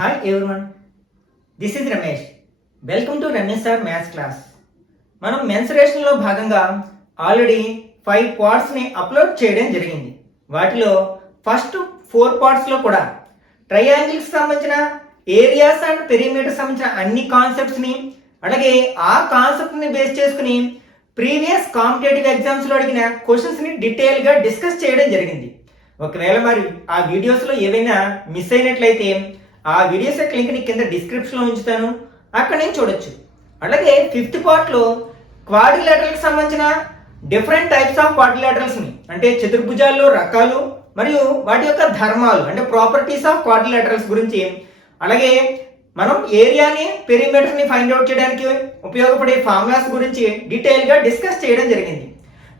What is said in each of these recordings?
Hi everyone, this is Ramesh. Welcome to Ramesh Sir Maths class. మనం మెన్సురేషన్లో భాగంగా already 5 పార్ట్స్ని upload చేయడం జరిగింది. వాటిలో ఫస్ట్ 4 పార్ట్స్లో కూడా ట్రయాంగిల్స్ సంబంధించిన ఏరియాస్ అండ్ పెరిమీటర్ సంబంధించిన అన్ని కాన్సెప్ట్స్ని అలాగే ఆ కాన్సెప్ట్ని బేస్ చేసుకుని ప్రీవియస్ కాంపిటేటివ్ ఎగ్జామ్స్లో అడిగిన క్వశ్చన్స్ని డీటెయిల్గా డిస్కస్ చేయడం జరిగింది. ఒకవేళ మరి ఆ వీడియోస్లో ఏవైనా మిస్ అయినట్లయితే ఆ వీడియోస్ యొక్క లింక్ని కింద డిస్క్రిప్షన్లో ఉంచుతాను, అక్కడ నుంచి చూడొచ్చు. అలాగే 5th పార్ట్లో క్వాడ్రిలేటరల్కి సంబంధించిన డిఫరెంట్ టైప్స్ ఆఫ్ క్వాడ్రిలేటరల్స్ని అంటే చతుర్భుజాల్లో రకాలు మరియు వాటి యొక్క ధర్మాలు అంటే ప్రాపర్టీస్ ఆఫ్ క్వాడ్రిలేటరల్స్ గురించి, అలాగే మనం ఏరియాని పెరిమీటర్ని ఫైండ్ అవుట్ చేయడానికి ఉపయోగపడే ఫార్ములాస్ గురించి డీటెయిల్గా డిస్కస్ చేయడం జరిగింది.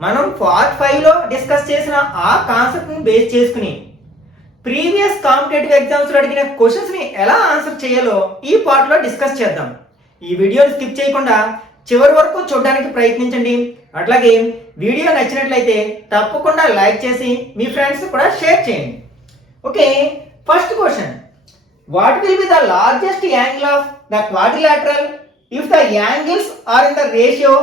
మనం పార్ట్ 5లో డిస్కస్ చేసిన ఆ కాన్సెప్ట్ని బేస్ చేసుకుని ప్రీవియస్ కాంపిటేటివ్ ఎగ్జామ్స్లో అడిగిన క్వశ్చన్స్ని ఎలా ఆన్సర్ చేయాలో ఈ పార్ట్లో డిస్కస్ చేద్దాం. ఈ వీడియోని స్కిప్ చేయకుండా చివరి వరకు చూడడానికి ప్రయత్నించండి. అట్లాగే వీడియో నచ్చినట్లయితే తప్పకుండా లైక్ చేసి మీ ఫ్రెండ్స్ కూడా షేర్ చేయండి. Okay, first question, what will be the largest angle of the quadrilateral if the angles are in the ratio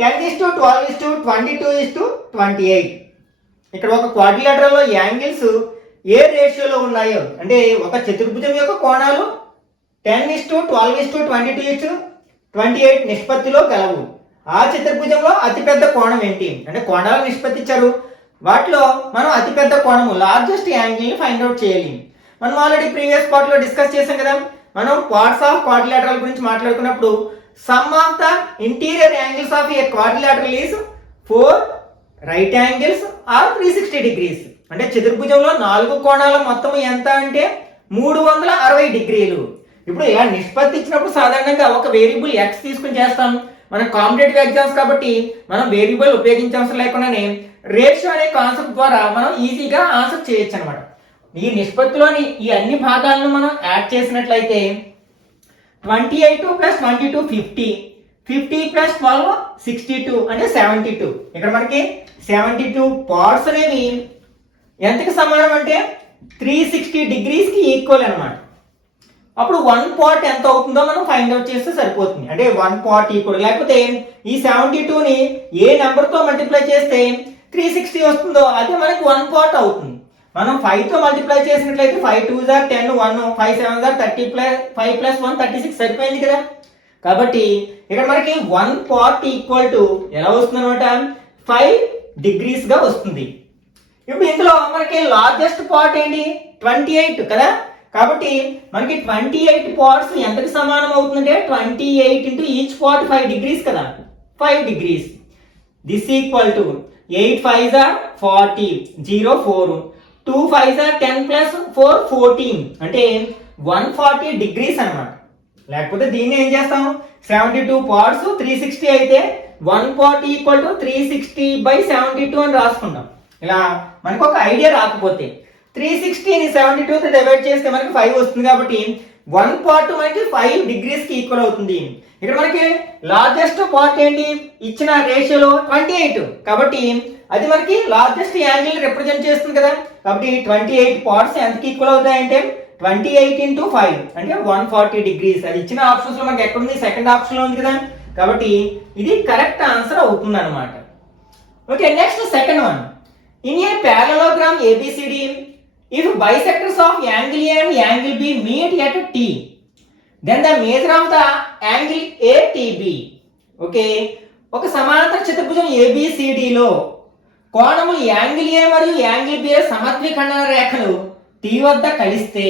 10:12:22:28? ఇక్కడ ఒక క్వాడ్రిలేటరల్లో యాంగిల్స్ ఏ రేషియోలో ఉన్నాయో అంటే ఒక చతుర్భుజం యొక్క కోణాలు 10:12:22:28 నిష్పత్తిలో కలవు. ఆ చతుర్భుజంలో అతిపెద్ద కోణం ఏంటి అంటే కోణాల నిష్పత్తి ఇచ్చారు, వాటిలో మనం అతిపెద్ద కోణము లార్జెస్ట్ యాంగిల్ని ఫైండ్ అవుట్ చేయాలి. మనం ఆల్రెడీ ప్రీవియస్ పార్ట్లో డిస్కస్ చేసాం కదా. మనం పార్ట్స్ ఆఫ్ క్వాడ్రిలేటరల్ గురించి మాట్లాడుకున్నప్పుడు sum of the interior angles of a quadrilateral is 4 right angles are 360 degrees. అంటే చతుర్భుజంలో 4 కోణాల మొత్తం ఎంత అంటే 360 డిగ్రీలు. ఇప్పుడు ఇలా నిష్పత్తి ఇచ్చినప్పుడు సాధారణంగా ఒక వేరియబుల్ ఎక్స్ తీసుకుని చేస్తాం. మనం కాంపిటేటివ్ ఎగ్జామ్స్ కాబట్టి మనం వేరియబుల్ ఉపయోగించవసరం లేకుండానే రేషియో అనే కాన్సెప్ట్ ద్వారా మనం ఈజీగా ఆన్సర్ చేయొచ్చు అనమాట. ఈ నిష్పత్తిలోని ఈ అన్ని భాగాలను మనం యాడ్ చేసినట్లయితే 28 + 22 50, 50 + 12 62 అంటే 72. ఇక్కడ మనకి 72 పార్ట్స్ అనేవి ఎంతకి సమానం అంటే 360 డిగ్రీస్కి ఈక్వల్ అనమాట. అప్పుడు 1 పార్ట్ ఎంత అవుతుందో మనం ఫైండ్ అవుట్ చేస్తే సరిపోతుంది. అంటే 1 పార్ట్ ఈక్వల్, లేకపోతే ఈ 72ని ఏ నెంబర్తో మల్టిప్లై చేస్తే 360 వస్తుందో అది మనకి 1 పార్ట్ అవుతుంది. మనం 5తో మల్టిప్లై చేసినట్లయితే 5 2 * 10 1 5 7 * 30 5 + 1 36 సరిపోయింది కదా. కాబట్టి ఇక్కడ మనకి 1 పార్ట్ ఈక్వల్ టు ఎలా వస్తుంది అనమాట 5 డిగ్రీస్గా వస్తుంది. ఇప్పుడు ఇందులో మనకి లార్జెస్ట్ పార్ట్ ఏంటి 28 కదా. కాబట్టి మనకి 28 పార్ట్స్ ఎంతకి సమానం అవుతుందంటే 28 into ఈచ్ పార్ట్ 5 డిగ్రీస్ కదా, 5 degrees. This equal to 8 5s are 40, 0 4, 2 5s are 10 + 4 14 అంటే 140 డిగ్రీస్ అనమాట. లేకపోతే దీన్ని ఏం చేస్తాం 72 పార్ట్స్ 360 అయితే 1 పార్ట్ ఈక్వల్ టు 360/72 అని రాసుకుంటాం. ఇలా మనకు ఒక ఐడియా రాకపోతే 360ని 72తో డివైడ్ చేస్తే మనకి 5 వస్తుంది. కాబట్టి 1 పార్ట్ మనకి 5 డిగ్రీస్కి ఈక్వల్ అవుతుంది. ఇక్కడ మనకి లార్జెస్ట్ పార్ట్ ఏంటి ఇచ్చిన రేషియోలో 28, కాబట్టి అది మనకి లార్జెస్ట్ యాంగిల్ రిప్రజెంట్ చేస్తుంది కదా. కాబట్టి 28 పార్ట్స్ ఎంతకి ఈక్వల్ అవుతాయంటే 28 × 5 అంటే 140 డిగ్రీస్. అది ఇచ్చిన ఆప్షన్స్ లో మనకి ఎక్కడ ఉంది, సెకండ్ ఆప్షన్ లో ఉంది కదా. కాబట్టి ఇది కరెక్ట్ ఆన్సర్ అవుతుంది అనమాట. Okay, next second one. In a parallelogram ABCD, if bisectors of angle A and angle B meet at T, then the measure of the angle ATB. Okay, ఒక సమాంతర చతుర్భుజం ABCD లో కోణములు యాంగిల్ A మరియు angle B సమద్విఖండన రేఖలు T వద్ద కలిస్తే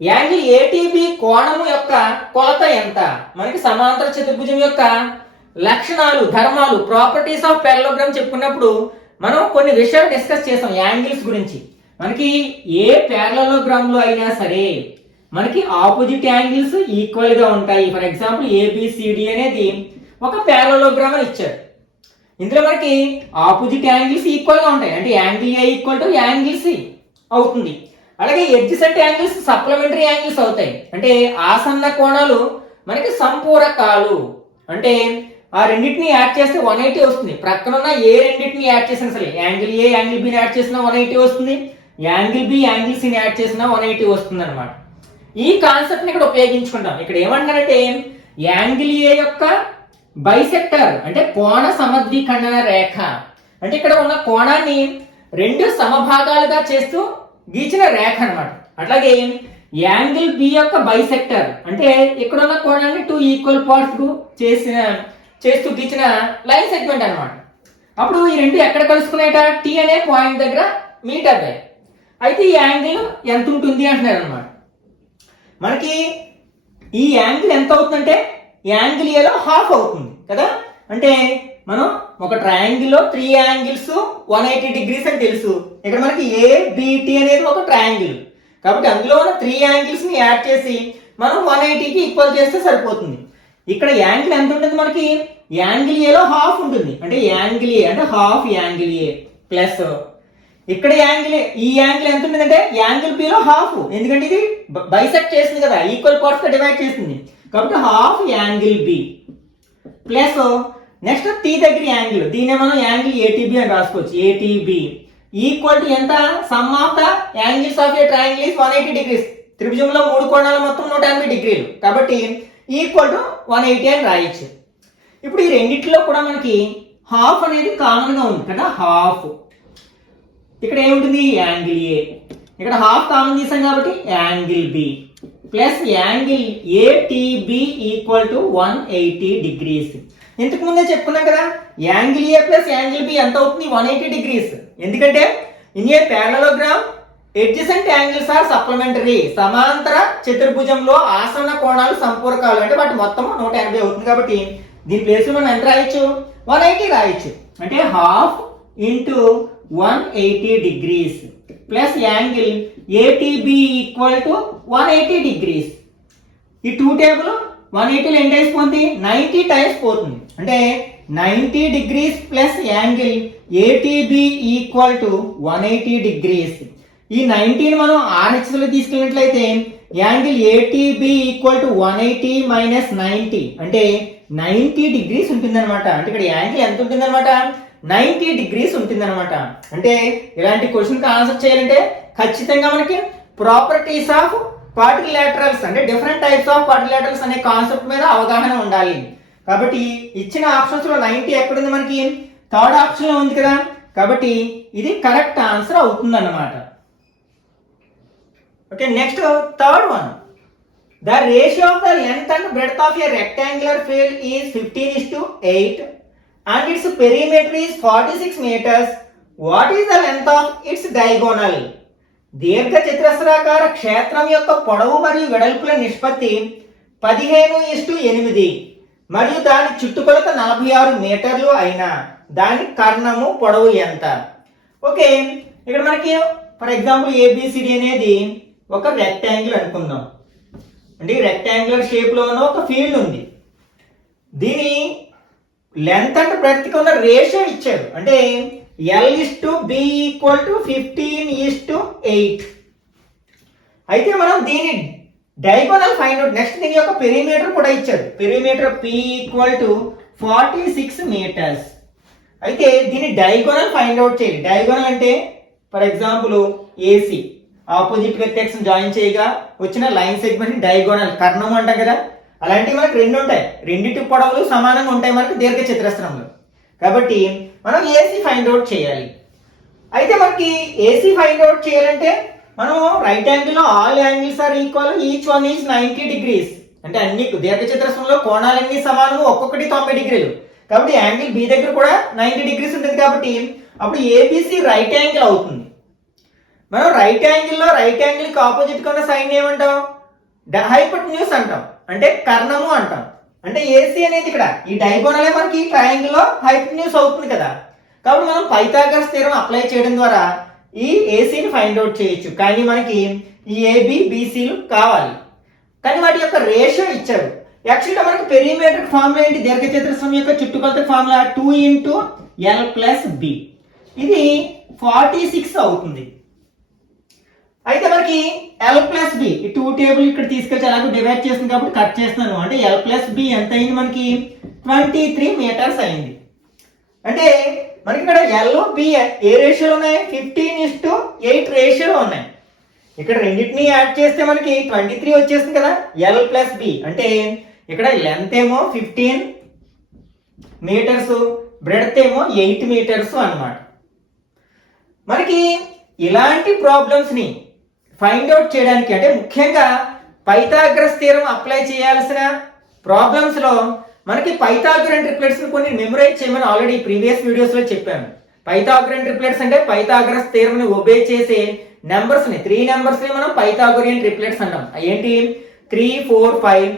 angle ATB కోణము యొక్క కొలత ఎంత? మనకి సమాంతర చతుర్భుజం యొక్క లక్షణాలు, ధర్మాలు, ప్రాపర్టీస్ ఆఫ్ పారలెలోగ్రామ్ చెప్పుకున్నప్పుడు మనం కొన్ని విషయాలు డిస్కస్ చేసాం యాంగిల్స్ గురించి. మనకి ఏ పారలెలోగ్రామ్ లో అయినా సరే మనకి ఆపోజిట్ యాంగిల్స్ ఈక్వల్ గా ఉంటాయి. ఫర్ ఎగ్జాంపుల్ ABCD అనేది ఒక పారలెలోగ్రామ్ అని ఇచ్చారు. ఇందులో మనకి ఆపోజిట్ యాంగిల్స్ ఈక్వల్ గా ఉంటాయి. అంటే angle A equal to angle C అవుతుంది. అలాగే ఎడ్జసెంట్ యాంగిల్స్ సప్లిమెంటరీ యాంగిల్స్ అవుతాయి. అంటే ఆసన్న కోణాలు మనకి సంపూరకాలు. అంటే ఆ రెండింటిని యాడ్ చేస్తే 180 వస్తుంది. ప్రక్కన ఉన్న ఏ రెండింటిని యాడ్ చేసినా సరే angle A angle B add చేసినా 180 వస్తుంది, angle B angle C add చేసినా 180 వస్తుంది అనమాట. ఈ కాన్సెప్ట్ ని ఇక్కడ ఉపయోగించుకుంటాం. ఇక్కడ ఏమంటారంటే యాంగిల్ ఏ యొక్క బైసెక్టర్ అంటే కోణ సమద్విఖండన రేఖ, అంటే ఇక్కడ ఉన్న కోణాన్ని రెండు సమభాగాలుగా చేస్తూ గీచిన రేఖ అన్నమాట. అట్లాగే యాంగిల్ బి యొక్క బైసెక్టర్ అంటే ఇక్కడ ఉన్న కోణాన్ని టూ ఈక్వల్ పార్ట్స్ చేస్తూ గీచిన లైన్ సెగ్మెంట్ అన్నమాట. అప్పుడు ఈ రెండు ఎక్కడ కలుసుకునేట టీ అనే పాయింట్ దగ్గర మీట్ అవుతాయి. అయితే ఈ యాంగిల్ ఎంత ఉంటుంది అంటున్నారు అనమాట. మనకి ఈ యాంగిల్ ఎంత అవుతుందంటే యాంగిల్ ఏలో హాఫ్ అవుతుంది కదా. అంటే మనం ఒక ట్రయాంగిల్ లో 3 యాంగిల్స్ 180 డిగ్రీస్ అని తెలుసు. ఇక్కడ మనకి ఏబిటి అనేది ఒక ట్రయాంగిల్ కాబట్టి అందులో ఉన్న 3 యాంగిల్స్ ని యాడ్ చేసి మనం 180కి ఈక్వల్ చేస్తే సరిపోతుంది. ఇక్కడ యాంగిల్ ఎంత ఉంటుంది మనకి యాంగిల్ ఏలో హాఫ్ ఉంటుంది. అంటే యాంగిల్ ఏ అంటే హాఫ్ యాంగిల్ ఏ ప్లస్ ఇక్కడ ఈ యాంగిల్ ఎంత ఉంటుంది అంటే యాంగిల్ బి లో హాఫ్, ఎందుకంటే ఇది బైసెక్ట్ చేస్తుంది కదా, ఈక్వల్ పార్ట్స్ గా డివైడ్ చేస్తుంది కాబట్టి half angle B plus next T దగ్గర యాంగిల్, దీన్ని మనం యాంగిల్ ఏటీబీ అని రాసుకోవచ్చు. ఏటీబీ ఈక్వల్ టు ఎంత sum of the angles of a triangle is 180 degrees. త్రిభుజంలో 3 కోణాలు మొత్తం 180 డిగ్రీలు కాబట్టి ఈక్వల్ టు 180 అని రాయొచ్చు. ఇప్పుడు ఈ రెండిట్లో కూడా మనకి హాఫ్ అనేది కామన్ గా ఉంది కదా, హాఫ్ ఇక్కడ ఏముంటుంది యాంగిల్ ఏ, ఇక్కడ హాఫ్ కామన్ తీసాం కాబట్టి angle B plus angle ATB equal to 180 degrees. ఇంతకు ముందే చెప్పుకున్నాం కదా angle A plus angle B ఎంత అవుతుంది 180 డిగ్రీస్. ఎందుకంటే in a parallelogram adjacent angles are supplementary. సమాంతర చతుర్భుజంలో ఆసన్న కోణాలు సంపూరకాలు, అంటే వాటి మొత్తం 180 అవుతుంది కాబట్టి దీని ప్లేస్ మనం ఎంత రాయొచ్చు 180 రాయొచ్చు. అంటే half into 180 degrees plus angle ATB equal to 180 degrees. ఈ 2 టేబుల్ 180 ఎన్ని టైమ్స్ పోతుంది 90 టైమ్స్ పోతుంది. అంటే 90 degrees plus angle ATB equal to 180 degrees. ఈ 90ని మనం RHS లో తీసుకెళ్ళినట్లయితే angle ATB equal to 180 minus 90 అంటే 90 డిగ్రీస్ ఉంటుందన్నమాట. అంటే ఇక్కడ యాంగిల్ ఎంత ఉంటుందన్నమాట 90 డిగ్రీస్ ఉంటుందన్నమాట. అంటే ఇలాంటి క్వశ్చన్ కి ఆన్సర్ చేయాలంటే ఖచ్చితంగా మనకి ప్రాపర్టీస్ ఆఫ్ క్వాడ్రిలేటరల్స్ అంటే డిఫరెంట్ టైప్స్ ఆఫ్ క్వాడ్రిలేటరల్స్ అనే కాన్సెప్ట్ మీద అవగాహన ఉండాలి. కాబట్టి ఇచ్చిన ఆప్షన్స్ లో 90 ఎక్కడుంది మనకి థర్డ్ ఆప్షన్ లో ఉంది కదా, కాబట్టి ఇది కరెక్ట్ ఆన్సర్ అవుతుందన్నమాట. Okay, next third one. The ratio of the length and breadth of a rectangular field is 15:8 and its perimeter is 46 meters. What is the length of its diagonal? దీర్ఘ చతురస్రాకార క్షేత్రం యొక్క పొడవు మరియు వెడల్పుల నిష్పత్తి 15:8 మరియు దాని చుట్టుకొలత 46 మీటర్లు అయినా దాని కర్ణము పొడవు ఎంత? ఓకే, ఇక్కడ మనకి ఫర్ ఎగ్జాంపుల్ ఏబిసిడి అనేది ఒక రెక్టాంగిల్ అనుకుందాం. అంటే రెక్టాంగులర్ షేప్ లో ఉన్న ఒక ఫీల్డ్ ఉంది. దీని లెంత్ అండ్ బ్రెడ్త్ కి ఉన్న రేషియో ఇచ్చారు. అంటే L/B ఈక్వల్ టు 15:8. అయితే మనం దీని డయాగోనల్ ఫైండ్ అవుట్. నెక్స్ట్ దీని యొక్క పెరిమీటర్ కూడా ఇచ్చారు. Perimeter P equal to 46 metres. అయితే దీని డయాగోనల్ ఫైండ్ అవుట్ చేయాలి. డయాగోనల్ అంటే for example AC opposite vertex join చేయగా వచ్చిన లైన్ సెగ్మెంట్ డయాగోనల్ కర్ణం అంటాం కదా. అలాంటివి మనకి 2 ఉంటాయి. రెండిటి పొడవులు సమానంగా ఉంటాయి మనకి దీర్ఘ చతురస్రంలో. కాబట్టి మనం AC ఫైండ్ అవుట్ చేయాలి. అయితే మనకి AC ఫైండ్ అవుట్ చేయాలంటే మనం రైట్ యాంగిల్ లో all angles are equal, each one is 90 degrees. అంటే అన్ని దీర్ఘ చతురస్రంలో కోణాలన్నీ సమానము, ఒక్కొక్కటి 90 డిగ్రీలు. కాబట్టి యాంగిల్ B దగ్గర కూడా 90 డిగ్రీస్ ఉంటుంది. కాబట్టి అప్పుడు ABC రైట్ యాంగిల్ అవుతుంది. మనం రైట్ యాంగిల్ లో రైట్ యాంగిల్ కి ఆపోజిట్ గా ఉన్న సైన్ ఏమంటాం హైపోటెన్యూస్ అంటాం, అంటే కర్ణము అంటాం. అంటే AC అనేది ఇక్కడ ఈ డయాగోనలే మనకి ట్రయాంగిల్ లో హైపోటెన్యూస్ అవుతుంది కదా. కాబట్టి మనం పైథాగరస్ థీరం అప్లై చేయడం ద్వారా ఈ ఏసీని ఫైండ్ అవుట్ చేయొచ్చు. కానీ మనకి ఈ AB BCలు కావాలి, కానీ వాటి యొక్క రేషియో ఇచ్చారు. యాక్చువల్గా మనకి పెరిమీటర్ ఫార్ములా ఏంటి, దీర్ఘచతురస్రం యొక్క చుట్టుకొలత ఫార్ములా 2 × L+B. ఇది 46 అవుతుంది. అయితే మనకి L+B ఈ 2 టేబుల్ ఇక్కడ తీసుకొచ్చి అలాగే డివైడ్ చేస్తుంది కాబట్టి కట్ చేస్తున్నాను. అంటే L+B ఎంత అయింది మనకి 23 మీటర్స్ అయింది. అంటే మనకి ఇక్కడ L B ఏ రేషియోలో ఉన్నాయి 15:8 రేషియోలో ఉన్నాయి. ఇక్కడ రెండింటిని యాడ్ చేస్తే మనకి 23 వచ్చేస్తుంది కదా, ఎల్ ప్లస్ బి. అంటే ఇక్కడ లెంత్ ఏమో 15 మీటర్స్, బ్రెడ్త్ ఏమో 8 మీటర్స్ అన్నమాట. మనకి ఇలాంటి ప్రాబ్లమ్స్ ని ఫైండ్ అవుట్ చేయడానికి, అంటే ముఖ్యంగా పైథాగరస్ థియరం అప్లై చేయాల్సిన ప్రాబ్లమ్స్ లో మనకి పైథాగరన్ ట్రిప్లెట్స్ ని కొన్ని మెమరైజ్ చేయమని ఆల్రెడీ ప్రీవియస్ వీడియోస్ లో చెప్పాను. పైథాగరన్ ట్రిప్లెట్స్ అంటే పైథాగరస్ థియరం ని ఒబే చేసే నెంబర్స్ ని, 3 నెంబర్స్ ని మనం పైథాగోరియన్ ట్రిప్లెట్స్ అంటాం. ఏంటి? 3, 4, 5,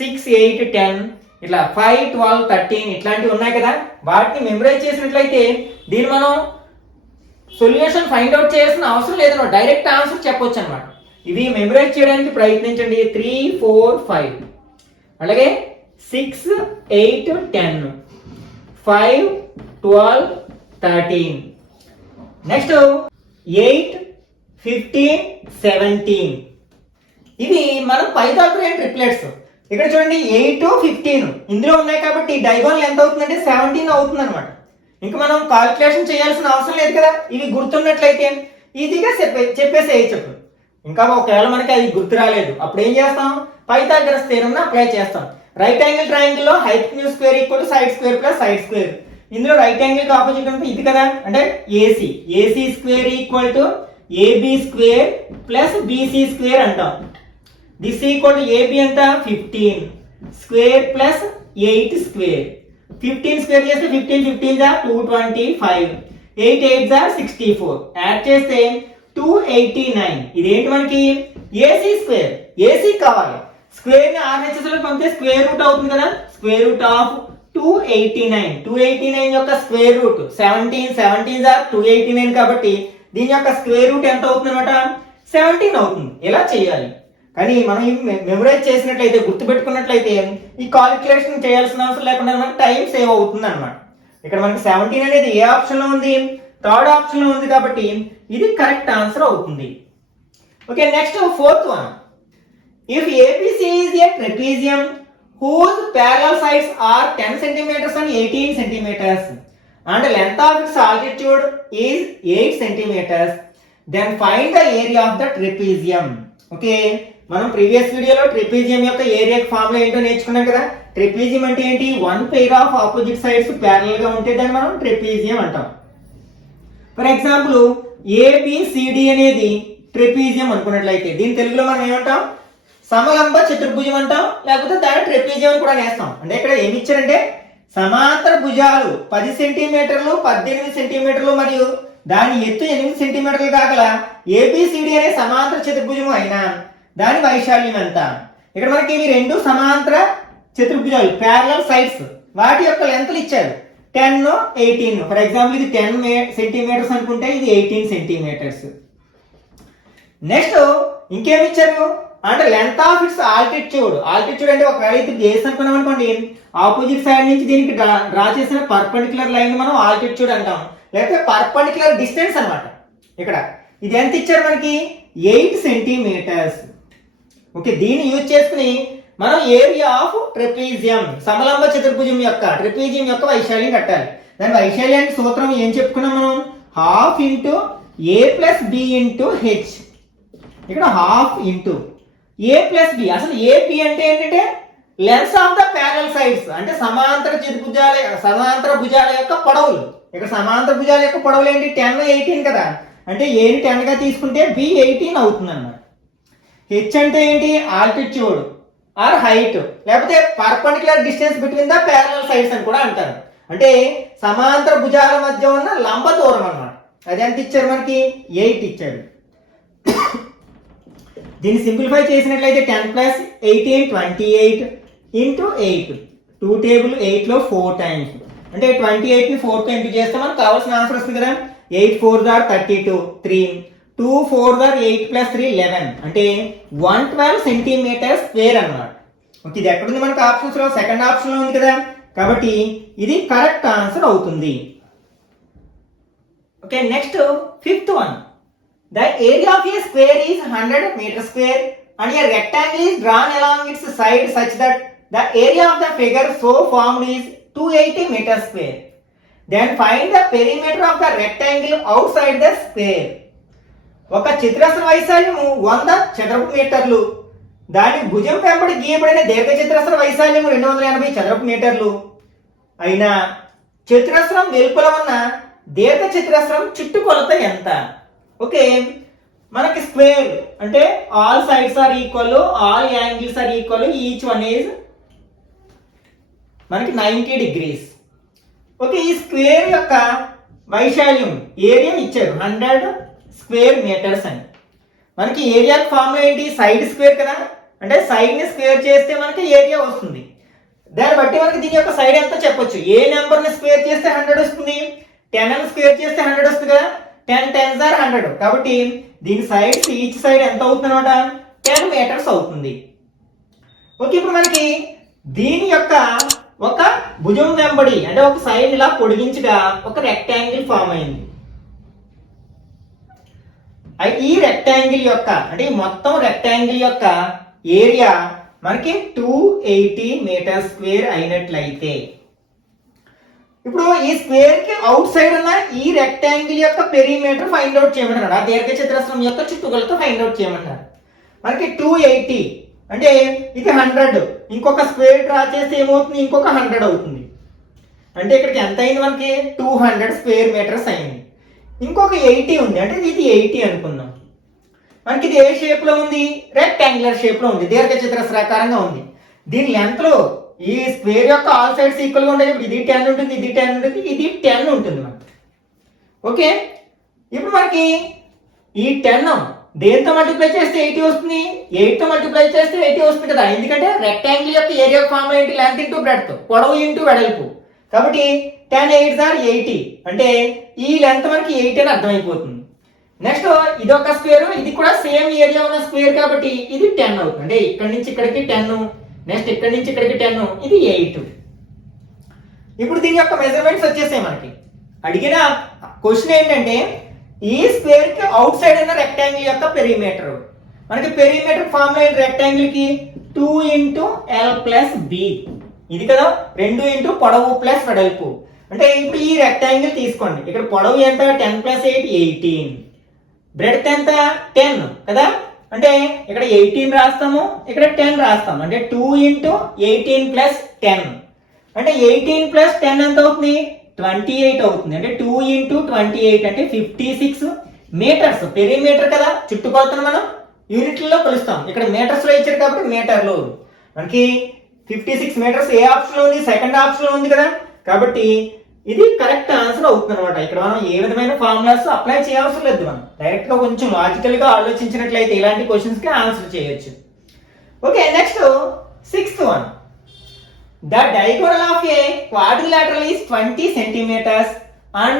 6, 8, 10, ఇట్లా 5, 12, 13 ఇట్లాంటివి ఉన్నాయి కదా. వాటిని మెమరైజ్ చేసినట్లయితే దీన్ని మనం సొల్యూషన్ ఫైండ్ అవుట్ చేయాల్సిన అవసరం లేదు, డైరెక్ట్ ఆన్సర్ చెప్పొచ్చు అనమాట. ఇవి మెమరైజ్ చేయడానికి ప్రయత్నించండి. 3, 4, 5, అలాగే 6, 8, 10, 5, 12, 13, నెక్స్ట్ 8, 15, 17. ఇవి మనం పైథాగోరియన్ ట్రిప్లెట్స్. ఇక్కడ చూడండి 8, 15 ఇందులో ఉన్నాయి కాబట్టి డైగోనల్ ఎంత అవుతుందంటే 17 అవుతుంది అనమాట. ఇంకా మనం కాల్కులేషన్ చేయాల్సిన అవసరం లేదు కదా. ఇవి గుర్తున్నట్లయితే ఈజీగా చెప్పేసేయచ్చు. ఇంకా ఒకవేళ మనకి అవి గుర్తు రాలేదు, అప్పుడు ఏం చేస్తాం? పైథాగరస్ థియరం అప్లై చేస్తాం. రైట్ యాంగిల్ ట్రయాంగిల్ లో hypotenuse square equal side square plus side square. ఇందులో రైట్ యాంగిల్ కి ఆపోజిట్ అంటే ఇది కదా, అంటే AC square equal to AB square plus BC square అంటాం. దిస్ ఈక్వల్ టు ఏబి ఎంత? 15 స్క్వేర్ ప్లస్ 8 స్క్వేర్. 15 స్క్వేర్ చేస్తే 15 15 జా 225, 8 8 జా 64, యాడ్ చేస్తే 289. ఇదేంటి మనకి? AC square. ఏసీ కావాలి, స్క్వేర్ ని RHS లో పంపితే స్క్వేర్ రూట్ అవుతుంది కదా. Square root of 289. 289 యొక్క స్క్వేర్ రూట్ 17, 17 జా 289 కాబట్టి దీని యొక్క స్క్వేర్ రూట్ ఎంత అవుతుంది అనమాట? 17 అవుతుంది. ఇలా చేయాలి. కానీ మనం మెమరైజ్ చేసినట్లయితే, గుర్తుపెట్టుకున్నట్లయితే ఈ కాలిక్యులేషన్ చేయాల్సిన అవసరం లేకుండా మనకి టైం సేవ్ అవుతుంది అనమాట. ఇక్కడ మనకి 17 అనేది ఏ ఆప్షన్ లో ఉంది? థర్డ్ ఆప్షన్ లో ఉంది కాబట్టి ఇది కరెక్ట్ ఆన్సర్ అవుతుంది. Okay, next 4th one. If ABC is a trapezium whose parallel sides are 10 centimeters and 18 centimeters and length of its altitude is 8 centimeters, then find the area of the trapezium. Okay, మనం previous వీడియోలో trapezium యొక్క area formula ఏంటో నేర్చుకున్నాం కదా. Trapezium అంటే ఏంటి? One pair of opposite sides parallel గా ఉంటే దాన్ని మనం ట్రెపీజియం అంటాం. ఫర్ ఎగ్జాంపుల్ ఏబిసిడి అనేది ట్రెపీజియం అనుకున్నట్లయితే దీని తెలుగులో మనం ఏమంటాం? సమలంబ చతుర్భుజం అంటాం, లేకపోతే దాని ట్రెపీజియం అని కూడా నేస్తాం. అంటే ఇక్కడ ఏమి ఇచ్చారంటే సమాంతర భుజాలు 10 సెంటీమీటర్లు, 18 సెంటీమీటర్లు మరియు దాని ఎత్తు 8 సెంటీమీటర్లు కాగల ఏబిసిడి అనే సమాంతర చతుర్భుజం అయినా దాని వైశాల్యం ఎంత? ఇక్కడ మనకి ఇవి రెండు సమాంతర చతుర్భుజాలు, ప్యారలల్ సైడ్స్, వాటి యొక్క లెంత్లు ఇచ్చారు 10, 18. ఫర్ ఎగ్జాంపుల్ ఇది 10 సెంటీమీటర్స్ అనుకుంటే ఇది 18 సెంటీమీటర్స్. నెక్స్ట్ ఇంకేమి ఇచ్చారు అంటే length of it's altitude. Altitude అంటే ఒకవేళ ఇది బేస్ అనుకున్నాం అనుకోండి, ఆపోజిట్ సైడ్ నుంచి దీనికి డ్రా చేసిన పర్పెండిక్యులర్ లైన్ మనం ఆల్టిట్యూడ్ అంటాం, లేకపోతే పర్పెండిక్యులర్ డిస్టెన్స్ అన్నమాట. ఇక్కడ ఇది ఎంత ఇచ్చారు మనకి? 8 సెంటీమీటర్స్. ఓకే, దీన్ని యూజ్ చేసుకుని మనం ఏరియా ఆఫ్ ట్రెపీజియం, సమలంబ చతుర్భుజం యొక్క ట్రెపీజియం యొక్క వైశాల్యం కట్టాలి. దాని వైశాల్యానికి సూత్రం ఏం చెప్పుకున్నాం మనం? హాఫ్ ఇంటూ ఏ ప్లస్ బి ఇంటూ హెచ్. ఇక్కడ హాఫ్ ఇంటూ ఏ ప్లస్ బి. అసలు ఏపి అంటే ఏంటంటే lens of the parallel sides, అంటే సమాంతర భుజాల యొక్క పొడవులు. ఇక్కడ సమాంతర భుజాల యొక్క పొడవులు ఏంటి? 10, 18 కదా. అంటే ఏని 10 గా తీసుకుంటే బి 18 అవుతుంది అన్నమాట. హెచ్ అంటే ఏంటి? ఆల్టిట్యూడ్ ఆర్ హైట్, లేకపోతే perpendicular distance between the parallel sides అని కూడా అంటారు. అంటే సమాంతర భుజాల మధ్య ఉన్న లంబ దూరం అన్నమాట. అది ఎంత ఇచ్చారు మనకి? 8 ఇచ్చారు. దీన్ని సింప్లిఫై చేసినట్లయితే 10 ప్లస్ 18 28 ఇంటూ 8. 2 టేబుల్ 8 లో 4 టైమ్స్, అంటే 28 ని 4 తో ఇంటూ చేస్తే మనకు కావాల్సిన ఆన్సర్ వస్తుంది కదా. 8 4 దార్ 32, 3 2 4 దార్ 8 ప్లస్ 3 11, అంటే 112 సెంటీమీటర్ స్క్వేర్ అన్నమాట. ఓకే, ఇది ఎక్కడుంది మనకు ఆప్షన్స్ లో? సెకండ్ ఆప్షన్ లో ఉంది కదా, కాబట్టి ఇది కరెక్ట్ ఆన్సర్ అవుతుంది. Okay, next 5th one. The area of a square is 100 meter square and a rectangle is drawn along its side such that the area of the figure so formed is 280 meter square. Then find the perimeter of the rectangle outside the square. ఒక చతురస్ర వైశాల్యము 100 చదరపు మీటర్లు, దాని భుజం వెంబడి గీయబడిన దీర్ఘ చతురస్ర వైశాల్యము 280 చదరపు మీటర్లు అయినా చతురస్రం వెలుపల ఉన్న దీర్ఘ చతురస్రం చుట్టుకొలత ఎంత? ఓకే, మనకి స్క్వేర్ అంటే all sides are equal, all angles are equal, each one is మనకి 90 డిగ్రీస్. ఓకే, ఈ స్క్వేర్ యొక్క వైశాల్యం ఏరియా ఇచ్చారు 100 స్క్వేర్ మీటర్స్ అని. మనకి ఏరియా ఫార్ములా ఏంటి? సైడ్ స్క్వేర్ కదా, అంటే సైడ్ ని స్క్వేర్ చేస్తే మనకి ఏరియా వస్తుంది. దాన్ని బట్టి మనకి దీని యొక్క సైడ్ ఎంత చెప్పొచ్చు. ఏ నెంబర్ ని స్క్వేర్ చేస్తే 100 వస్తుంది, 10 ని స్క్వేర్ చేస్తే 100 వస్తుంది కదా, 10 10s are 100. కాబట్టి దీని సైడ్స్ ఈచ్ సైడ్ ఎంత అవుతుంది అనమాట? 10 మీటర్స్ అవుతుంది. ఓకే, ఇప్పుడు మనకి దీని యొక్క ఒక భుజం వెంబడి అంటే ఒక సైడ్ ఇలా పొడిగించగా ఒక రెక్టాంగిల్ ఫామ్ అయింది. ఈ రెక్టాంగిల్ యొక్క అంటే మొత్తం రెక్టాంగిల్ యొక్క ఏరియా మనకి 280 మీటర్ స్క్వేర్ అయినట్లయితే ఇప్పుడు ఈ స్క్వేర్ కి అవుట్ సైడ్ ఉన్న ఈ రెక్టాంగిల్ యొక్క పెరిమీటర్ ఫైండ్ అవుట్ చేయమంటారు. ఆ దీర్ఘ చతురస్రం యొక్క చుట్టుకొలత ఫైండ్ అవుట్ చేయమంటారు. మనకి 280 అంటే ఇది 100, ఇంకొక స్క్వేర్ డ్రా చేస్తే ఏమవుతుంది? ఇంకొక 100 అవుతుంది. అంటే ఇక్కడికి ఎంత అయింది? మనకి 200 స్క్వేర్ మీటర్స్ అయింది. ఇంకొక 80 ఉంది, అంటే ఇది 80 అనుకుందాం. మనకి ఇది ఏ షేప్ లో ఉంది? రెక్టాంగులర్ షేప్ లో ఉంది, దీర్ఘ చతురస్రాకారంగా ఉంది. దీని లెంత్ లో ఈ స్క్వేర్ యొక్క ఆల్ సైడ్స్ ఈక్వల్ గా ఉంటాయి. ఇది 10 ఉంటుంది, ఇది 10 ఉంటుంది, ఇది 10 ఉంటుంది మనకి. ఓకే, ఇప్పుడు మనకి ఈ 10 దేంతో మల్టిప్లై చేస్తే 80 వస్తుంది, 8 తో మల్టిప్లై చేస్తే 80 వస్తుంది కదా. ఎందుకంటే రెక్టాంగిల్ యొక్క ఏరియా ఫార్ములా ఏంటి? లెంత్ ఇంటూ బ్రెడ్త్, పొడవు ఇంటూ వెడల్పు. కాబట్టి 10 8s are 80, అంటే ఈ లెంత్ మనకి 80 అని అర్థమైపోతుంది. నెక్స్ట్ ఇది ఒక స్క్వేర్, ఇది కూడా సేమ్ ఏరియా ఉన్న స్క్వేర్ కాబట్టి ఇది 10 అవుతుంది. అంటే ఇక్కడ నుంచి ఇక్కడికి 10, నెక్స్ట్ ఇక్కడ నుంచి ఇక్కడికి 10, ఇది 8. ఇప్పుడు దీని యొక్క మెజర్మెంట్స్ వచ్చేసాయి మనకి. అడిగిన క్వశ్చన్ ఏంటంటే ఈ స్క్వేర్ కి అవుట్ సైడ్ ఉన్న రెక్టాంగిల్ యొక్క పెరిమీటర్. మనకి పెరిమీటర్ ఫార్ములా ఏంటి? రెక్టాంగిల్ కి 2 × L + B. ఇది కదా, 2 × పొడవు ప్లస్ వెడల్పు. అంటే ఇప్పుడు ఈ రెక్టాంగిల్ తీసుకోండి. ఇక్కడ పొడవు ఎంత? 10 + 8 18, బ్రెడ్త్ ఎంత? 10 కదా. అంటే ఇక్కడ 18 రాస్తాము, ఇక్కడ 10 రాస్తాము. అంటే 2 × 18 + 10, అంటే 18 + 10 ఎంత అవుతుంది? 28 అవుతుంది. అంటే 2 × 28 అంటే 56 మీటర్స్. పెరిమీటర్ కదా, చుట్టుకొలతను మనం యూనిట్లలో కొలుస్తాం. ఇక్కడ మీటర్స్ లో ఇచ్చారు కాబట్టి మీటర్లు. మనకి 56 మీటర్స్ ఏ ఆప్షన్ లో ఉంది? సెకండ్ ఆప్షన్ లో ఉంది కదా. కాబట్టి ఇది కరెక్ట్ ఆన్సర్ అవుతుంది అనమాట. ఇక్కడ మనం ఏ విధమైన ఫార్ములాస్ అప్లై చేయాల్సిన లేదు. మనం డైరెక్ట్ గా కొంచెం లాజికల్ గా ఆలోచించినట్లయితే ఇలాంటి క్వశ్చన్స్ కి ఆన్సర్ చేయొచ్చు. Okay, next 6th one. The diagonal of a quadrilateral is 20 centimeters and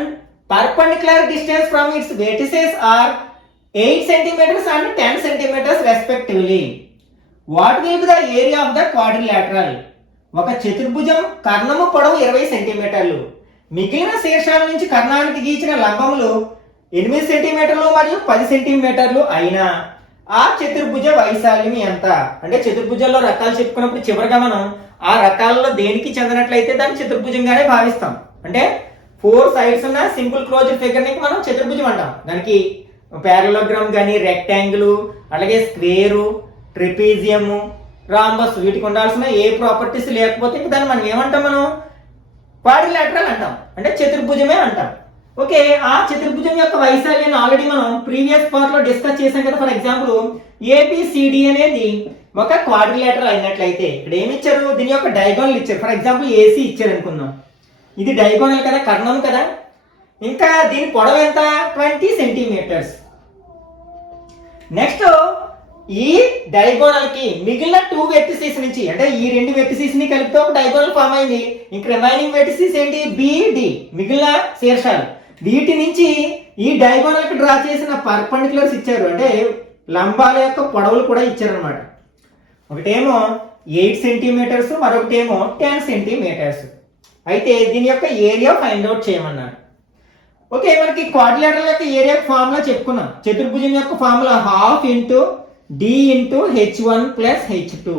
perpendicular distance from its vertices are 8 centimeters and 10 centimeters respectively. What will be the area of the quadrilateral? ఒక చతుర్భుజం కర్ణము పొడవు 20 సెంటీమీటర్లు, మిగిలిన శీర్షాల నుంచి కర్ణానికి గీచిన లంబములు 8 సెంటీమీటర్లు మరియు 10 సెంటీమీటర్లు అయినా ఆ చతుర్భుజ వైశాల్యం ఎంత? అంటే చతుర్భుజంలో రకాలు చెప్పుకున్నప్పుడు చివరిగా మనం ఆ రకాలలో దేనికి చెందినట్లయితే దాన్ని చతుర్భుజంగానే భావిస్తాం. అంటే 4 సైడ్స్ ఉన్న సింపుల్ క్లోజ్డ్ ఫిగర్ ని మనం చతుర్భుజం అంటాం. దానికి పారలోగ్రామ్ కానీ, రెక్టాంగిల్, అలాగే స్క్వేరు, ట్రిపీజియం, రాంబస్, వీటికి ఉండాల్సిన ఏ ప్రాపర్టీస్ లేకపోతే దాన్ని మనం ఏమంటాం? మనం క్వాడ్రిలాటరల్ అంటాం, అంటే చతుర్భుజమే అంటాం. ఓకే, ఆ చతుర్భుజం యొక్క వైశాల్యాన్ని ఆల్రెడీ మనం ప్రీవియస్ పార్ట్ లో డిస్కస్ చేసాం కదా. ఫర్ ఎగ్జాంపుల్ ఏబిసిడి అనేది ఒక క్వాడ్రిలేటరల్ అయినట్లయితే ఇక్కడ ఏమి ఇచ్చారు? దీని యొక్క డయాగోనల్ ఇచ్చారు. ఫర్ ఎగ్జాంపుల్ ఏసీ ఇచ్చారు అనుకుందాం. ఇది డయాగోనల్ కదా, కర్ణం కదా. ఇంకా దీని పొడవు ఎంత? 20 సెంటీమీటర్స్. నెక్స్ట్ ఈ డయాగోనల్ కి మిగిలిన 2 వెర్టిసెస్ నుంచి, అంటే ఈ 2 వెర్టిసెస్ ని కలిపితే ఒక డయాగోనల్ ఫామ్ అయింది. ఇంక రిమైనింగ్ వెర్టిసెస్ ఏంటి? బిడి, మిగిలిన శీర్షాలు. వీటి నుంచి ఈ డయాగోనల్ కి డ్రా చేసిన పర్పెండిక్యులర్స్ ఇచ్చారు, అంటే లంబాల యొక్క పొడవులు కూడా ఇచ్చారనమాట. ఒకటేమో 8 సెంటీమీటర్స్, మరొకటేమో 10 సెంటీమీటర్స్. అయితే దీని యొక్క ఏరియా ఫైండ్ అవుట్ చేయమన్నారు. ఓకే, మనకి క్వాడ్రిలేటరల్ యొక్క ఏరియా ఫార్ములా చెప్పుకున్నాం. చతుర్భుజం యొక్క ఫార్ములా ½ × d × h1 + h2.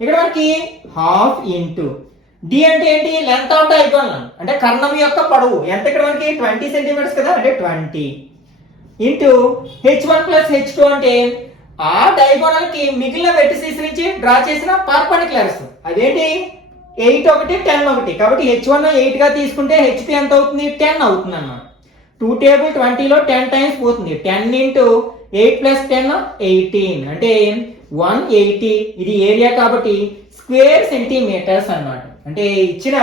ఇక్కడ మనకి ½ × d అంటే ఏంటి? లెంత్ ఆఫ్ డయాగోనల్, అంటే కర్ణం యొక్క పొడవు ఎంత? ఇక్కడ మనకి 20 సెంటీమీటర్స్ కదా, అంటే 20 ఇంటూ h1 ప్లస్ h2 అంటే ఆ డయాగోనల్ కి మిగిలిన వెర్టిసెస్ నుంచి డ్రా చేసిన పర్పెండిక్యులర్స్. అదేంటి 8 ఒకటి 10 ఒకటి. కాబట్టి h1 8 గా తీసుకుంటే h2 ఎంత అవుతుంది 10 అవుతుంది అన్నమాట. 2 టేబుల్ 20లో 10 టైమ్స్ పోతుంది. 10 ఇంటూ 8 ప్లస్ 10 18 అంటే 180. ఇది ఏరియా కాబట్టి స్క్వేర్ సెంటీమీటర్స్ అన్నమాట. అంటే ఇచ్చిన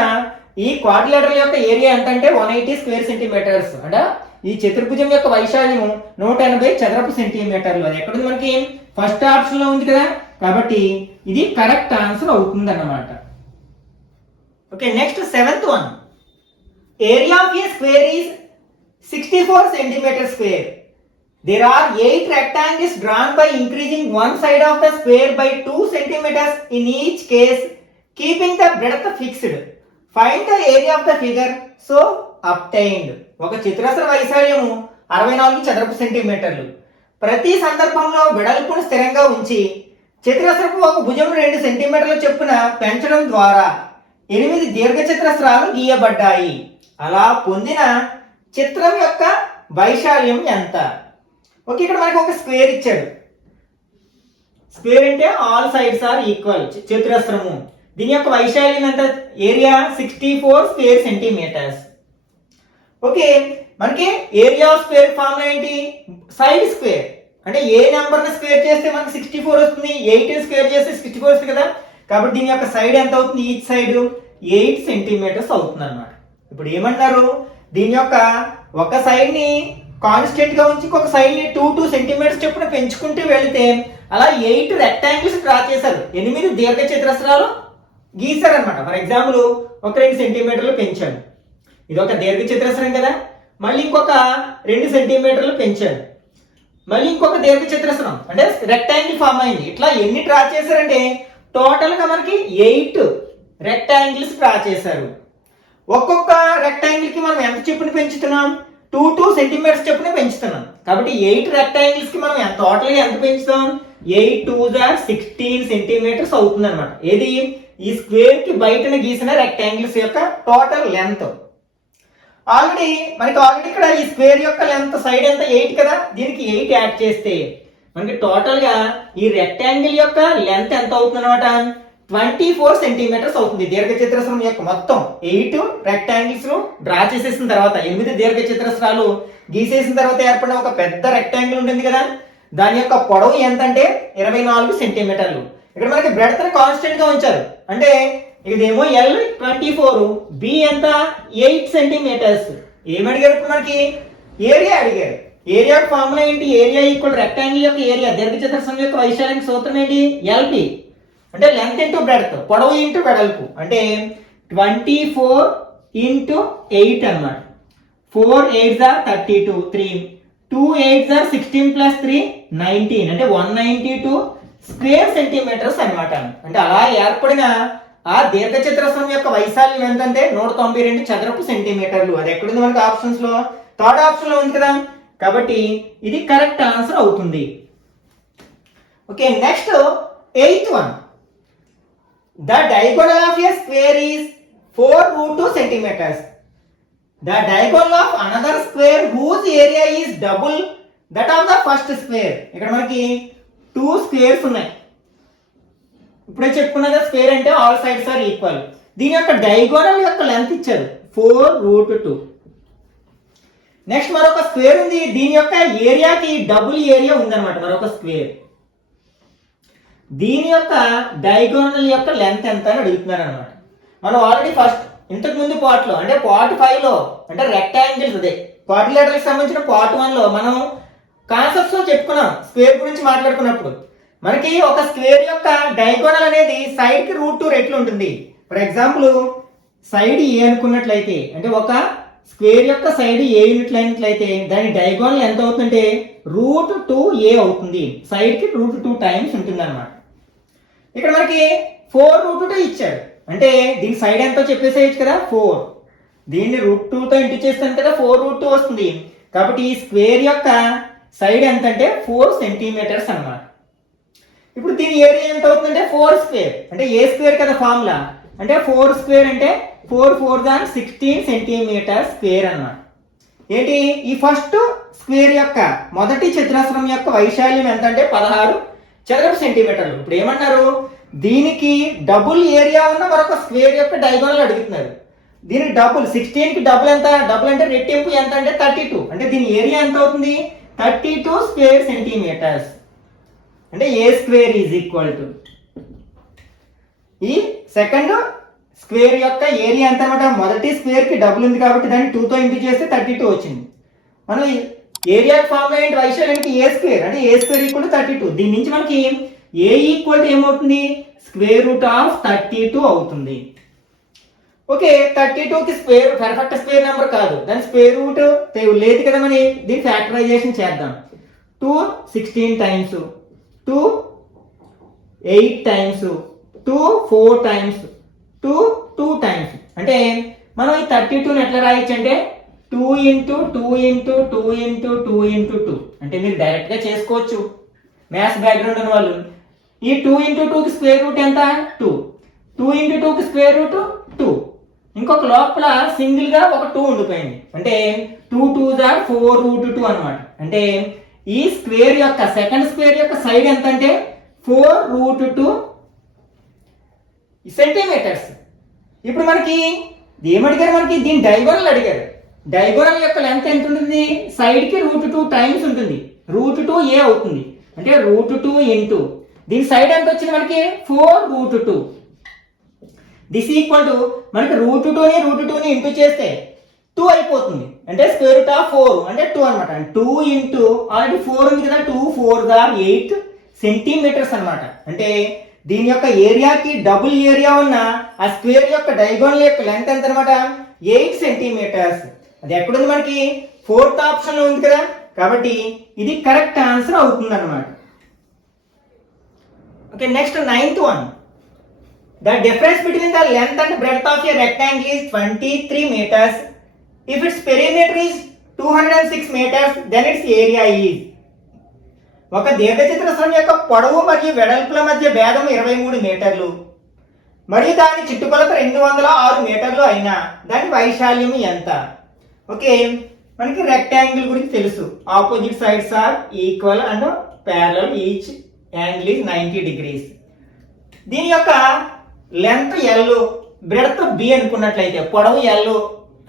ఈ క్వాడ్రిలేటరల్ యొక్క ఏరియా ఎంత అంటే 180 స్క్వేర్ సెంటీమీటర్స్. అంటే ఈ చతుర్భుజం యొక్క వైశాల్యము 180 చదరపు సెంటీమీటర్లు. అది ఎక్కడుంది మనకి ఫస్ట్ ఆప్షన్ లో ఉంది కదా, కాబట్టి ఇది కరెక్ట్ ఆన్సర్ అవుతుంది అన్నమాట. Okay, next 7th one. Area of A square is 64 centimeter square. There are 8 rectangles drawn by increasing one side of the square by 2 centimeters in each case, keeping the breadth fixed. Find the area of the figure so obtained. ఒక చతురస్ర వైశాల్యము 64 చదరపు సెంటీమీటర్లు. ప్రతి సందర్భంలో వెడల్పును స్థిరంగా ఉంచి చతురస్రపు ఒక భుజం 2 సెంటీమీటర్ల చొప్పున పెంచడం ద్వారా 8 దీర్ఘ చతురస్రాలు గీయబడ్డాయి. అలా పొందిన చిత్రం యొక్క వైశాల్యం ఎంత? ఓకే, ఇక్కడ మనకి ఒక స్క్వేర్ ఇచ్చాడు. స్క్వేర్ అంటే ఆల్ సైడ్స్ ఆర్ ఈక్వల్, చతురస్రము. దీని యొక్క వైశాల్యం ఎంత? Area 64 square centimetres. ఓకే, మనకి ఏరియా ఆఫ్ స్క్వేర్ ఫార్ములా ఏంటి? Side square. అంటే ఏ నెంబర్ ని స్క్వేర్ చేస్తే మనకి 64 వస్తుంది, 8 స్క్వేర్ చేస్తే 64 వస్తుంది కదా. కాబట్టి దీని యొక్క సైడ్ ఎంత అవుతుంది? ఈచ్ సైడ్ 8 సెంటీమీటర్స్ అవుతుంది అన్నమాట. ఇప్పుడు ఏమంటారు? దీని యొక్క ఒక సైడ్ ని కాన్స్టెంట్ గా ఉంచి ఒక సైడ్ ని 2 సెంటీమీటర్స్ చొప్పున పెంచుకుంటూ వెళితే అలా 8 రెక్టాంగిల్స్ డ్రా చేశారు. 8 దీర్ఘ చతురస్రాలు గీశారు అనమాట. ఫర్ ఎగ్జాంపుల్ ఒక 2 సెంటీమీటర్లు పెంచాను, ఇది ఒక దీర్ఘ చతురస్రం కదా. మళ్ళీ ఇంకొక 2 సెంటీమీటర్లు పెంచాను, మళ్ళీ ఇంకొక దీర్ఘ చతురస్రం అంటే రెక్టాంగిల్ ఫామ్ అయింది. ఇట్లా ఎన్ని డ్రా చేశారంటే టోటల్ గా మనకి 8 రెక్టాంగిల్స్ డ్రా చేశారు. ఒక్కొక్క రెక్టాంగిల్ కి మనం ఎంత చెప్పున పెంచుతున్నాం? 2 సెంటీమీటర్స్ చెప్పున పెంచుతున్నాం. కాబట్టి 8 రెక్టాంగిల్స్ కి మనం టోటల్ గా ఎంత పెంచుతాం? 8 2 16 సెంటీమీటర్స్ అవుతుంది అనమాట. ఏది? ఈ స్క్వేర్ కి బయటన గీసిన రెక్టాంగిల్స్ యొక్క టోటల్ లెంత్. ఆల్రెడీ ఇక్కడ ఈ స్క్వేర్ యొక్క లెంత్ సైడ్ ఎంత? 8 కదా. దీనికి 8 యాడ్ చేస్తే మనకి టోటల్ గా ఈ రెక్టాంగిల్ యొక్క లెంత్ ఎంత అవుతుంది అనమాట? 24 సెంటీమీటర్స్ అవుతుంది. దీర్ఘ చతురస్రం యొక్క మొత్తం 8 రెక్టాంగిల్స్ డ్రా చేసేసిన తర్వాత 8 దీర్ఘ చతురస్రాలు గీసేసిన తర్వాత ఏర్పడిన ఒక పెద్ద రెక్టాంగిల్ ఉంటుంది కదా, దాని యొక్క పొడవు ఎంత అంటే 24 సెంటీమీటర్లు. ఇక్కడ మనకి బ్రెడ్త్ కాన్స్టెంట్ గా ఉంచారు. అంటే ఇదేమో L 24, B ఎంత? 8 సెంటీమీటర్స్. ఏమడిగారు? ఇప్పుడు మనకి ఏరియా అడిగారు. ఏరియా ఫార్ములా ఏంటి? ఏరియా ఈక్వల్ రెక్టాంగిల్ యొక్క ఏరియా, దీర్ఘ చతురస్రం యొక్క వైశాల్యం సూత్రం ఏంటి? LP అంటే లెంత్ ఇంటూ బ్రెడ్త్, పొడవు ఇంటూ వెడల్పు. అంటే 24 ఇంటూ 8 అన్నమాట. 4 8 32, 3 2 8 16 ప్లస్ 3 19 అంటే 192 స్క్వేర్ సెంటీమీటర్స్ అన్నమాట. అంటే అలా ఏర్పడిన ఆ దీర్ఘ చతురస్రం యొక్క వైశాల్యం ఎంతంటే 192 చదరపు సెంటీమీటర్లు. అది ఎక్కడుంది మనకి ఆప్షన్స్ లో? థర్డ్ ఆప్షన్ లో ఉంది కదా. కాబట్టి ఇది కరెక్ట్ ఆన్సర్ అవుతుంది. Okay, next 8th one. The diagonal of a square is 4√2 centimeters. The diagonal of another square whose area is double that of the first square. ఇక్కడ మనకి 2 స్క్వేర్స్ ఉన్నాయి. ఇప్పుడే చెప్పుకున్నది స్క్వేర్ అంటే ఆల్ సైడ్స్ ఆర్ ఈక్వల్. దీని యొక్క diagonal యొక్క length ఇచ్చారు 4√2. Next మరొక స్క్వేర్ ఉంది, దీని యొక్క ఏరియాకి డబుల్ ఏరియా ఉందన్నమాట. మరొక స్క్వేర్, దీని యొక్క డయాగోనల్ యొక్క లెంత్ ఎంత అని అడుగుతున్నారు అనమాట. మనం ఆల్రెడీ ఫస్ట్ ఇంతకు ముందు పార్ట్ లో అంటే పార్ట్ 5 లో అంటే రెక్టాంగిల్స్, అదే క్వాడ్రిలేటరల్ కి సంబంధించిన పార్ట్ 1 లో మనం కాన్సెప్ట్స్ లో చెప్పుకున్నాం. స్క్వేర్ గురించి మాట్లాడుకున్నప్పుడు మనకి ఒక స్క్వేర్ యొక్క డయాగోనల్ అనేది సైడ్ కి √2 రెట్లు ఉంటుంది. ఫర్ ఎగ్జాంపుల్ సైడ్ ఏ అనుకున్నట్లయితే, అంటే ఒక స్క్వేర్ యొక్క సైడ్ ఏ యూనిట్లు అయినట్లయితే దాని డయాగోనల్ ఎంత అవుతుందంటే √2a అవుతుంది. సైడ్ కి √2 టైమ్స్ ఉంటుంది అనమాట. ఇక్కడ మనకి 4√2 ఇచ్చాడు. అంటే దీని సైడ్ ఎంతో చెప్పేసేయచ్చు కదా, 4. దీన్ని √2 తో ఇంటూ చేస్తాను కదా, 4√2 వస్తుంది. కాబట్టి ఈ స్క్వేర్ యొక్క సైడ్ ఎంత అంటే 4 సెంటీమీటర్స్ అన్నమాట. ఇప్పుడు దీని ఏరియా ఎంత అవుతుందంటే 4 స్క్వేర్, అంటే ఏ స్క్వేర్ కదా ఫార్ములా. అంటే 4 స్క్వేర్ అంటే 4 4 16 సెంటీమీటర్ స్క్వేర్ అన్నమాట. ఏంటి ఈ ఫస్ట్ స్క్వేర్ యొక్క మొదటి చతురస్రం యొక్క వైశాల్యం ఎంత అంటే 16 చదరపు సెంటీమీటర్లు. ఇప్పుడు ఏమన్నారు, దీనికి డబుల్ ఏరియా ఉన్న మరొక స్క్వేర్ యొక్క డయాగోనల్ అడుగుతున్నారు. దీనికి డబుల్ 16 కి డబుల్ ఎంత, డబుల్ అంటే రెట్టింపు ఎంత అంటే 32, అంటే దీని ఏరియా ఎంత అవుతుంది 32 స్క్వేర్ సెంటీమీటర్స్. అంటే ఏ స్క్వేర్ ఈజ్ ఈక్వల్ టు ఈ సెకండ్ స్క్వేర్ యొక్క ఏరియా ఎంత అనమాట. మొదటి స్క్వేర్ కి డబుల్ ఉంది కాబట్టి దాన్ని 2 తో ఇంటూ చేస్తే 32 వచ్చింది. మనం ఏరియా ఫార్ములా ఏంటి, వైశాల్యానికి ఏ స్క్వేర్, అంటే ఏ స్క్వేర్ ఈక్వల్ టు 32. దీని నుంచి మనకి ఏ ఈక్వల్ టు ఏమవుతుంది, స్క్వేర్ రూట్ ఆఫ్ 32 అవుతుంది. ఓకే, 32కి స్క్వేర్ పర్ఫెక్ట్ స్క్వేర్ నెంబర్ కాదు, దాని స్క్వేర్ రూట్ లేదు కదా, మరి దీన్ని ఫ్యాక్టరైజేషన్ చేద్దాం. 2 16 టైమ్స్, 2 8 టైమ్స్, 2 4 టైమ్స్, 2 2 టైమ్స్. అంటే మనం ఈ 32ని ఎట్లా రాయొచ్చు అంటే 2 ఇంటూ 2 ఇంటూ 2 ఇంటూ 2 ఇంటూ 2. అంటే మీరు డైరెక్ట్ గా చేసుకోవచ్చు మ్యాథ్స్ బ్యాక్గ్రౌండ్ ఉన్న వాళ్ళు. ఈ 2 ఇంటూ 2కి స్క్వేర్ రూట్ ఎంత 2, 2 ఇంటూ 2కి స్క్వేర్ రూట్ 2. ఇంకొక లోపల సింగిల్ గా ఒక 2 ఉండిపోయింది, అంటే 2 2s are 4 రూట్ 2 అనమాట. అంటే ఈ స్క్వేర్ యొక్క సెకండ్ స్క్వేర్ యొక్క సైడ్ ఎంత అంటే 4 రూట్ 2 సెంటీమీటర్స్. ఇప్పుడు మనకి ఏమడిగారు, మనకి దీని డయాగోనల్ అడిగారు. డయాగోనల్ యొక్క లెంత్ ఎంత ఉంటుంది, సైడ్ కి రూట్ 2 టైమ్స్ ఉంటుంది, రూట్ 2 ఏ అవుతుంది. అంటే రూట్ 2 ఇంటూ దీని సైడ్ ఎంత వచ్చింది మనకి 4 రూట్ 2. దిస్ ఈక్వల్ టు మనకి రూట్ 2ని ఇంటూ చేస్తే 2 అయిపోతుంది, అంటే స్క్వేర్ రూట్ ఆఫ్ 4 అంటే 2 అనమాట. 2 ఇంటూ ఆల్రెడీ 4 ఉంది కదా, 2 4s are 8 సెంటీమీటర్స్ అనమాట. అంటే దీని యొక్క ఏరియాకి డబుల్ ఏరియా ఉన్న ఆ స్క్వేర్ యొక్క డయాగోనల్ యొక్క లెంత్ ఎంత అనమాట 8 సెంటీమీటర్స్. అది ఎక్కడుంది మనకి 4th ఆప్షన్ లో ఉంది కదా, కాబట్టి ఇది కరెక్ట్ ఆన్సర్ అవుతుంది అనమాట. Okay, next 9th one. The difference between the length and breadth of a rectangle is 23 meters. If its perimeter is 206 meters, then its area is. ఒక దీర్ఘచతురస్రం యొక్క పొడవు మరియు వెడల్పుల మధ్య భేదం 23 మీటర్లు మరియు దాని చుట్టుకొలత 206 మీటర్లు అయినా దాని వైశాల్యం ఎంత. ఓకే, మనకి రెక్టాంగిల్ గురించి తెలుసు. Opposite sides are equal and parallel, each angle is 90 degrees. దీని యొక్క లెంత్ L, బ్రెడ్త్ B అనుకున్నట్లయితే, పొడవు L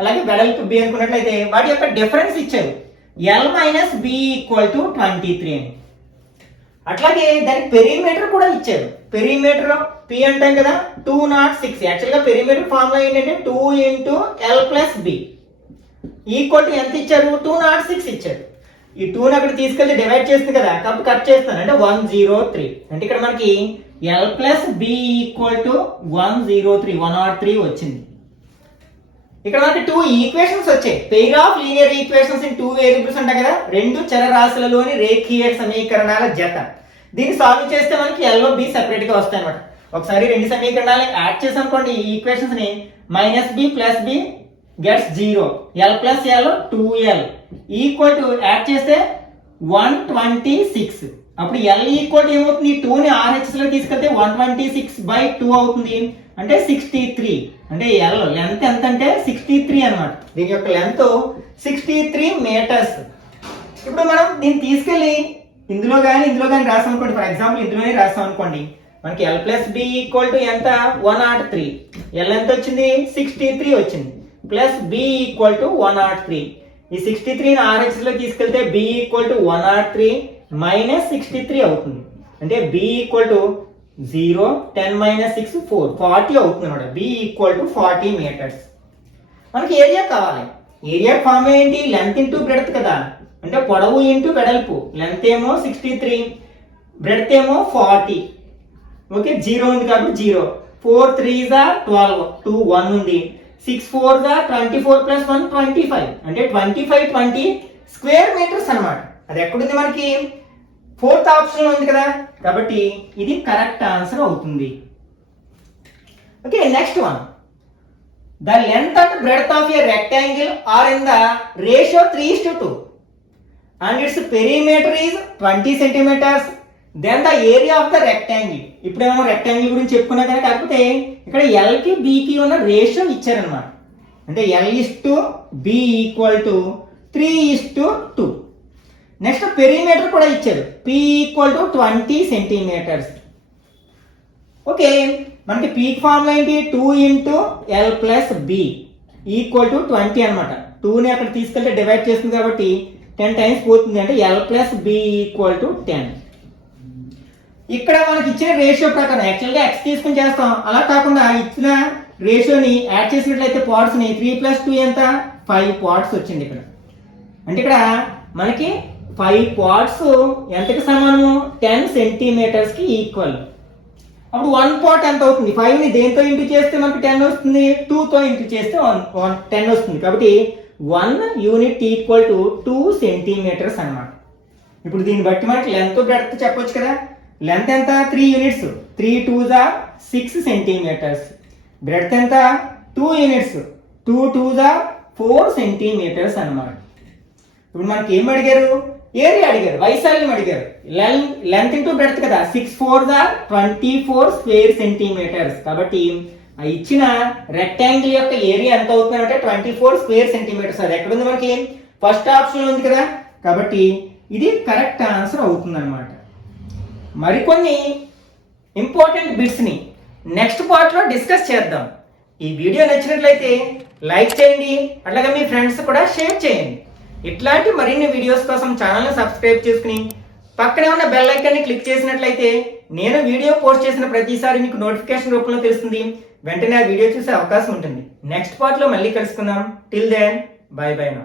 అలాగే వెడల్పు B అనుకున్నట్లయితే వాటి యొక్క డిఫరెన్స్ ఇచ్చారు L minus B equal to 23 అని. అట్లాగే దాని పెరిమీటర్ కూడా ఇచ్చారు. పెరిమీటర్ P అంటాం కదా 206. యాక్చువల్గా పెరిమీటర్ ఫార్ములా ఏంటంటే 2 into L plus B equal to ఎంత ఇచ్చారు 206 ఇచ్చారు. ఈ 2ని అక్కడ తీసుకెళ్తే డివైడ్ చేస్తుంది కదా, కాబట్టి కట్ చేస్తాను అంటే 103. అంటే ఇక్కడ మనకి L plus B equal to 103 వచ్చింది. ఇక్కడ మనకి 2 ఈక్వేషన్స్ వచ్చాయి. Pair of linear equations in 2 variables అంటాం కదా, 2 చరరాశులలోని రేఖీయ సమీకరణాల జత. దీన్ని సాల్వ్ చేస్తే మనకి L B సెపరేట్ గా వస్తాయి అనమాట. ఒకసారి 2 సమీకరణాలు యాడ్ చేసాం అనుకోండి, ఈ ఈక్వేషన్స్ ని minus B plus B gets 0, L plus L 2L equal to add చేస్తే 126. అప్పుడు L ఈక్వల్ టు ఏమవుతుంది, 2ని RHS లో తీసుకెళ్తే 126/2 అవుతుంది, అంటే 63. అంటే L లెంత్ ఎంత అంటే 63 అనమాట. దీని యొక్క లెంత్ 63 మీటర్స్. ఇప్పుడు మనం దీన్ని తీసుకెళ్ళి ఇందులో కానీ రాసాం అనుకోండి. ఫర్ ఎగ్జాంపుల్ ఇందులోనే రాసాం అనుకోండి, మనకి L plus B equal to ఎంత 103. L ఎంత వచ్చింది 63 వచ్చింది, ప్లస్ B ఈక్వల్ టు 103. ఈ 63ని RHS లో తీసుకెళ్తే B ఈక్వల్ టు 103 మైనస్ 63 అవుతుంది. అంటే B ఈక్వల్ టు 0, 10 మైనస్ 6 4, 40 అవుతుంది అనమాట. B equal to 40 metres. మనకి ఏరియా కావాలి. ఏరియా ఫార్మ్ ఏంటి, లెంత్ ఇంటూ బ్రెడ్త్ కదా, అంటే పొడవు ఇంటూ వెడల్పు. లెంత్ ఏమో 63, బ్రెడ్త్ ఏమో 40. ఓకే, 0 ఉంది కాబట్టి 0. 4 3s are 12, 2 1 ఉంది. 6 4s are 24 ప్లస్ 1 25, అంటే 25 20 స్క్వేర్ మీటర్స్ అనమాట. అది ఎక్కడుంది మనకి 4th ఆప్షన్ లో ఉంది కదా, కాబట్టి ఇది కరెక్ట్ ఆన్సర్ అవుతుంది. Okay, next one. The length and breadth of a rectangle are in the ratio 3:2 and its perimeter is 20 centimetres. Then the area of the rectangle. ఇప్పుడే మనం రెక్టాంగిల్ గురించి చెప్పుకున్నా కానీ, కాకపోతే ఇక్కడ L కి B కి ఉన్న రేషియో ఇచ్చారనమాట. అంటే L is to B equal to 3:2. Next perimeter కూడా ఇచ్చారు, P = 20 సెంటీమీటర్స్. ఓకే, మనకి పీక్ ఫార్ములా ఏంటి, 2 × L + B = 20 అనమాట. 2ని అక్కడ తీసుకెళ్తే డివైడ్ చేస్తుంది కాబట్టి 10 టైమ్స్ పోతుంది, అంటే L + B = 10. ఇక్కడ మనకి ఇచ్చిన రేషియో ప్రకారం యాక్చువల్గా x తీసుకుని చేస్తాం, అలా కాకుండా ఇచ్చిన రేషియోని యాడ్ చేసినట్లయితే పార్ట్స్ని 3 + 2 ఎంత, 5 పార్ట్స్ వచ్చింది ఇక్కడ. అంటే ఇక్కడ మనకి 5 పార్ట్స్ ఎంతకి సమానము, 10 సెంటీమీటర్స్కి ఈక్వల్. అప్పుడు 1 పార్ట్ ఎంత అవుతుంది, 5ని దేంతో ఇంటూ చేస్తే మనకి 10 వస్తుంది, 2తో ఇంటూ చేస్తే 10 వస్తుంది. కాబట్టి 1 యూనిట్ = 2 సెంటీమీటర్స్ అనమాట. ఇప్పుడు దీన్ని బట్టి మనకి లెంత్ బ్రెడ్త్ చెప్పొచ్చు కదా. లెంత్ ఎంత, 3 units, 3 2s are 6 centimetres. Breadth ఎంత, 2 యూనిట్స్, 2 2s are 4 సెంటీమీటర్స్ అనమాట. ఇప్పుడు మనకి ఏం అడిగారు, ఏరియా అడిగారు, వైశాల్యం అడిగారు. లెంత్ ఇంటూ బ్రెడ్త్ కదా, 6 4s are 24 స్క్వేర్ సెంటీమీటర్స్. కాబట్టి ఆ ఇచ్చిన రెక్టాంగిల్ యొక్క ఏరియా ఎంత అవుతుంది అంటే 24 స్క్వేర్ సెంటీమీటర్స్. అది ఎక్కడ ఉంది, మనకి ఫస్ట్ ఆప్షన్ ఉంది కదా. కాబట్టి ఇది కరెక్ట్ ఆన్సర్ అవుతుంది అనమాట. మరికొన్ని ఇంపార్టెంట్ బిట్స్ని నెక్స్ట్ పార్ట్లో డిస్కస్ చేద్దాం. ఈ వీడియో నచ్చినట్లయితే లైక్ చేయండి, అట్లాగే మీ ఫ్రెండ్స్ కూడా షేర్ చేయండి. ఇట్లాంటి మరిన్ని వీడియోస్ కోసం ఛానల్ని సబ్స్క్రైబ్ చేసుకుని పక్కనే ఉన్న బెల్ ఐకాన్ని క్లిక్ చేసినట్లయితే నేను వీడియో పోస్ట్ చేసిన ప్రతిసారి మీకు నోటిఫికేషన్ రూపంలో తెలుస్తుంది. వెంటనే ఆ వీడియో చూసే అవకాశం ఉంటుంది. నెక్స్ట్ పార్ట్లో మళ్ళీ కలుసుకుందాం. Till then bye bye now.